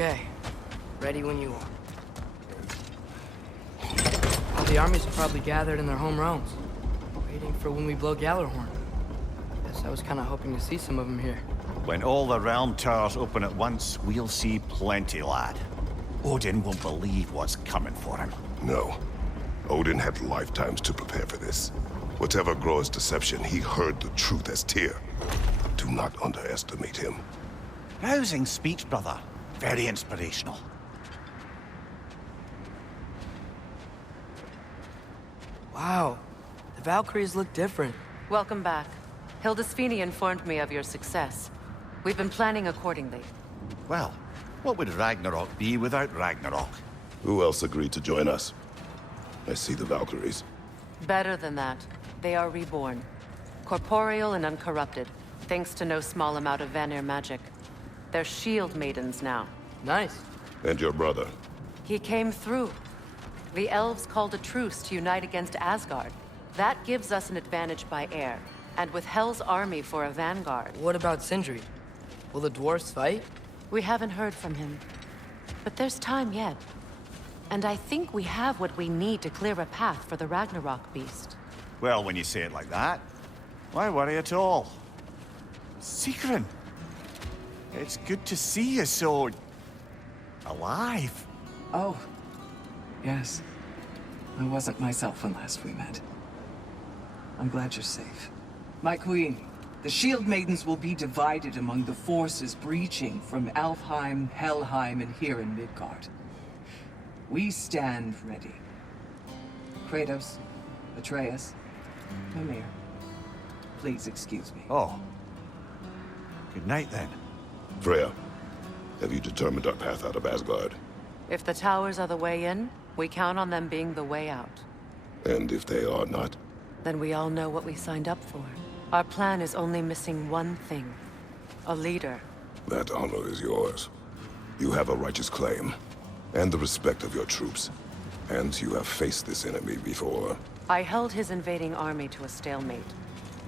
Okay. Ready when you are. All the armies are probably gathered in their home realms, waiting for when we blow Gjallarhorn. Guess I was kind of hoping to see some of them here. When all the realm towers open at once, we'll see plenty, lad. Odin won't believe what's coming for him. No. Odin had lifetimes to prepare for this. Whatever Groa's deception, he heard the truth as Tyr. Do not underestimate him. Rousing speech, brother. Very inspirational. Wow. The Valkyries look different. Welcome back. Hildisfini informed me of your success. We've been planning accordingly. Well, what would Ragnarok be without Ragnarok? Who else agreed to join us? I see the Valkyries. Better than that. They are reborn. Corporeal and uncorrupted, thanks to no small amount of Vanir magic. They're shield maidens now. Nice. And your brother? He came through. The elves called a truce to unite against Asgard. That gives us an advantage by air, and with Hel's army for a vanguard. What about Sindri? Will the dwarves fight? We haven't heard from him. But there's time yet. And I think we have what we need to clear a path for the Ragnarok beast. Well, when you say it like that, why worry at all? Sigrun! It's good to see you so... alive. Oh, yes. I wasn't myself when last we met. I'm glad you're safe. My queen, the Shield Maidens will be divided among the forces breaching from Alfheim, Helheim, and here in Midgard. We stand ready. Kratos, Atreus, Mimir, please excuse me. Oh. Good night, then. Freya, have you determined our path out of Asgard? If the towers are the way in, we count on them being the way out. And if they are not? Then we all know what we signed up for. Our plan is only missing one thing. A leader. That honor is yours. You have a righteous claim, and the respect of your troops. And you have faced this enemy before. I held his invading army to a stalemate.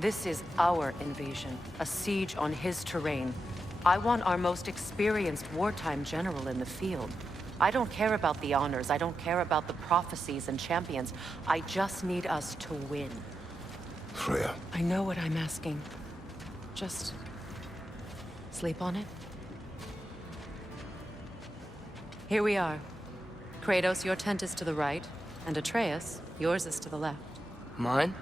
This is our invasion, a siege on his terrain. I want our most experienced wartime general in the field. I don't care about the honors, I don't care about the prophecies and champions. I just need us to win. Freya. I know what I'm asking. Just... sleep on it? Here we are. Kratos, your tent is to the right, and Atreus, yours is to the left. Mine?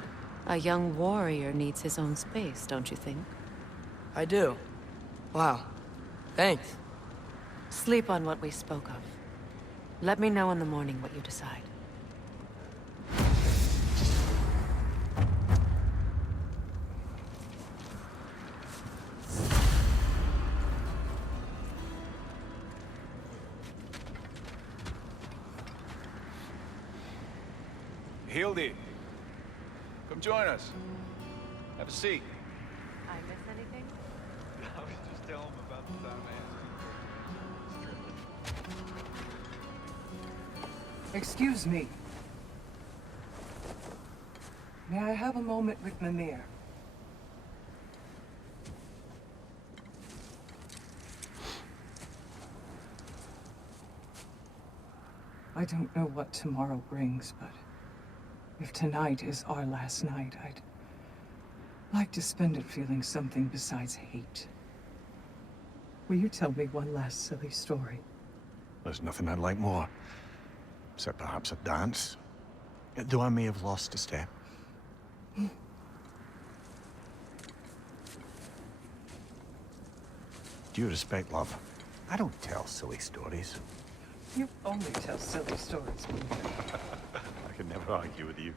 A young warrior needs his own space, don't you think? I do. Wow. Thanks. Sleep on what we spoke of. Let me know in the morning what you decide. Hildy, come join us. Have a seat. I miss anything? I was just telling him about the time Excuse me. May I have a moment with Mimir? I don't know what tomorrow brings, but if tonight is our last night, I'd like to spend it feeling something besides hate. Will you tell me one last silly story? There's nothing I'd like more. Except perhaps a dance. Though I may have lost a step. Due respect, love, I don't tell silly stories. You only tell silly stories, Mimir. I can never argue with you.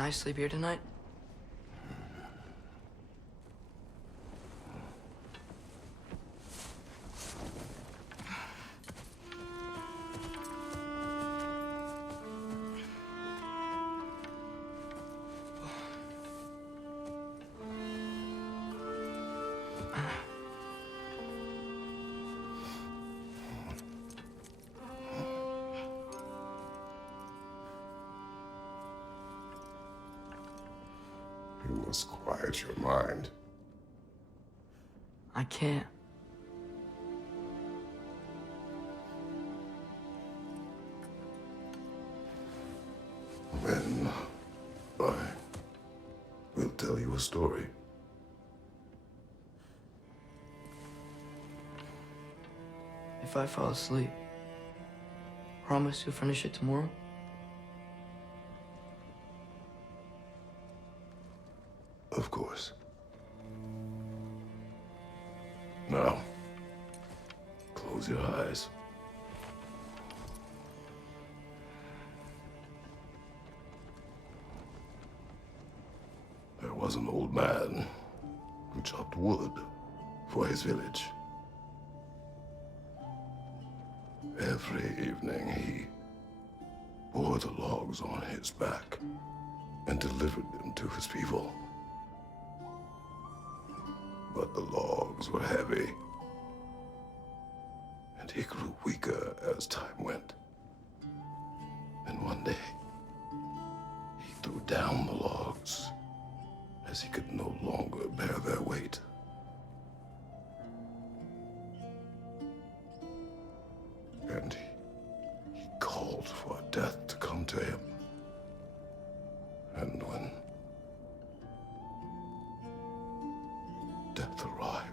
Can I sleep here tonight? You must quiet your mind. I can't. Then I will tell you a story. If I fall asleep, promise you'll finish it tomorrow? Of course. Now, close your eyes. There was an old man who chopped wood for his village. Every evening he bore the logs on his back and delivered them to his people. But the logs were heavy, and he grew weaker as time went. And one day, he threw down the logs as he could no longer bear their weight. And he called for death to come to him. And when death arrived,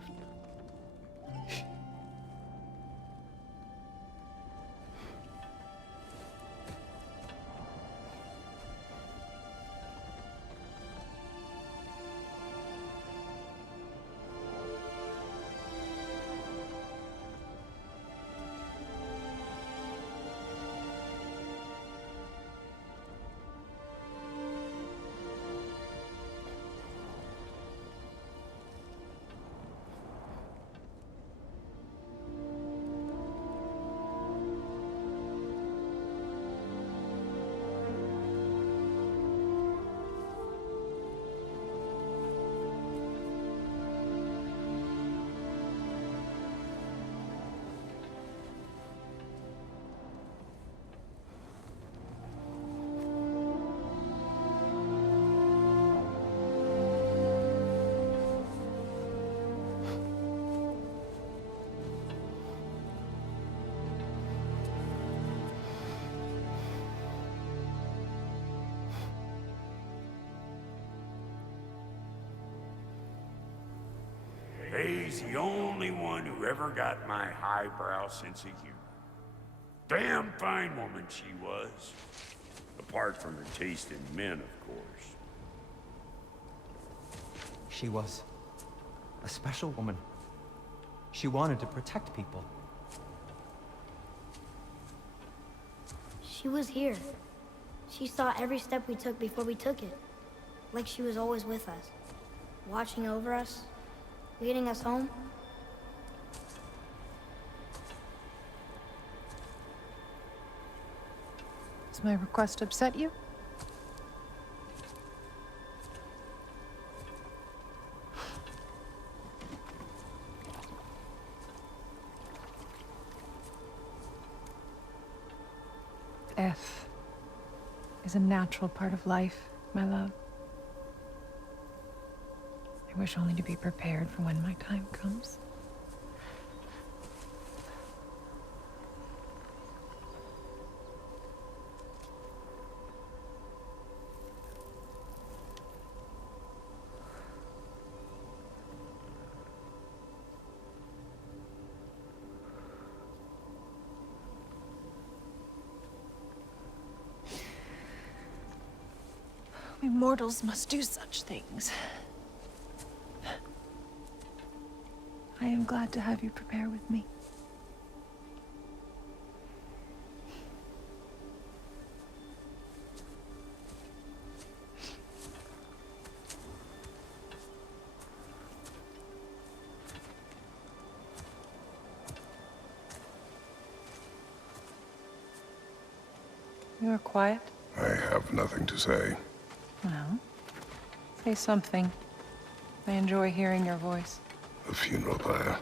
He's the only one who ever got my highbrow sense of humor. Damn fine woman she was. Apart from her taste in men, of course. She was a special woman. She wanted to protect people. She was here. She saw every step we took before we took it. Like she was always with us. Watching over us. Leading us home. Does my request upset you? Death is a natural part of life, my love. I wish only to be prepared for when my time comes. We mortals must do such things. I am glad to have you prepare with me. You are quiet. I have nothing to say. Well, say something. I enjoy hearing your voice. A funeral pyre.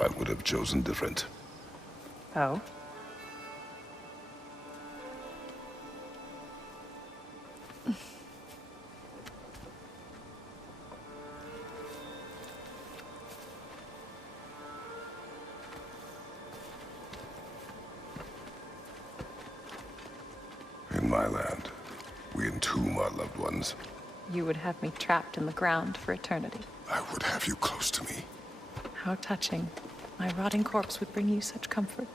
I would have chosen different. Oh? In my land, we entomb our loved ones. You would have me trapped in the ground for eternity. I would have you close to me. How touching. My rotting corpse would bring you such comfort.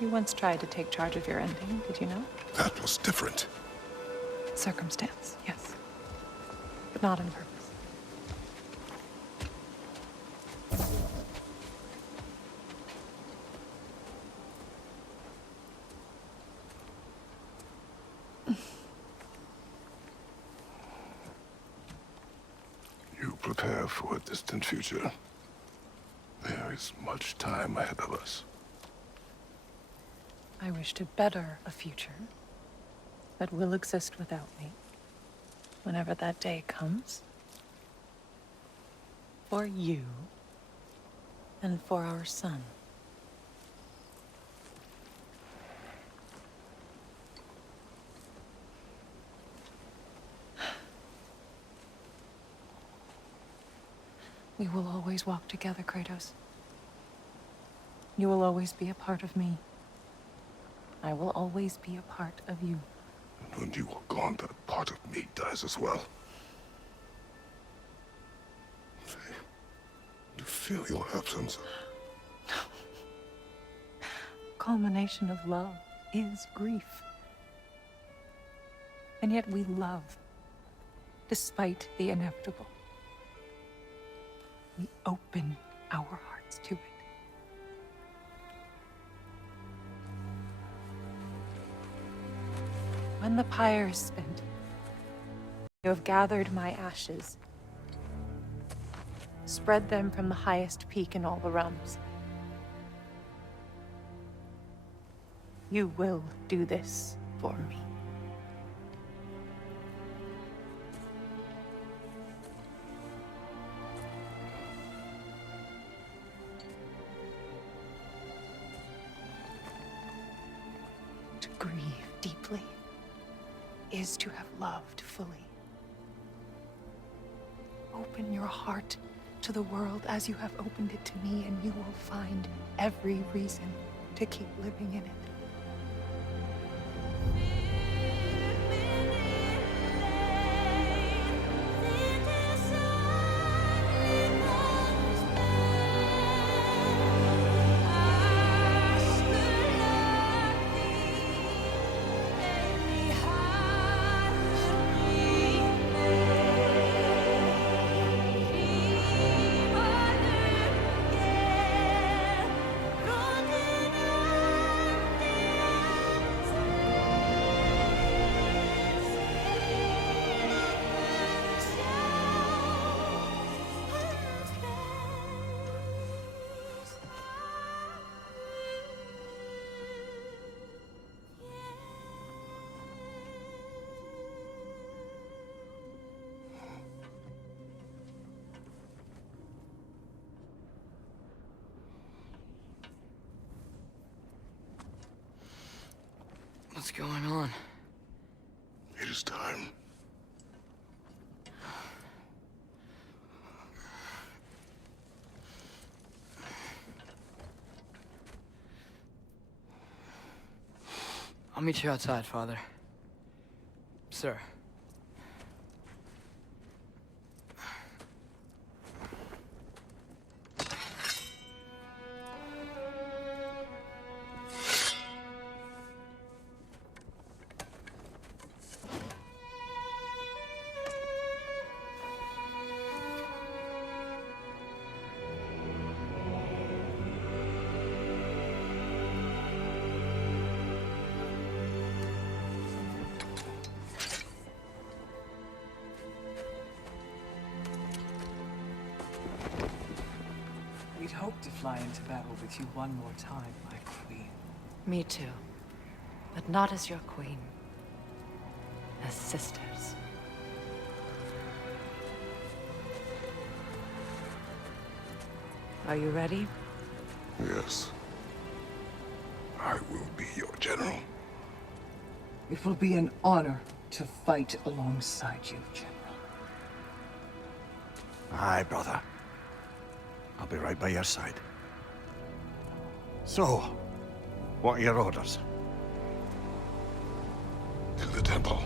You once tried to take charge of your ending, did you know? That was different. Circumstance, yes. But not on purpose. You prepare for a distant future. There is much time ahead of us. I wish to better a future that will exist without me, whenever that day comes. For you, and for our son. We will always walk together, Kratos. You will always be a part of me. I will always be a part of you. And when you are gone, that part of me dies as well. You feel your absence. Culmination of love is grief. And yet we love, despite the inevitable. We open our hearts to it. When the pyre is spent, you have gathered my ashes, spread them from the highest peak in all the realms. You will do this for me. To grieve deeply is to have loved fully. Open your heart to the world as you have opened it to me, and you will find every reason to keep living in it. What's going on? It is time. I'll meet you outside, Father. Sir. fly into battle with you one more time, my queen. Me too. But not as your queen. As sisters. Are you ready? Yes. I will be your general. It will be an honor to fight alongside you, General. Aye, brother. I'll be right by your side. So, what are your orders? To the temple.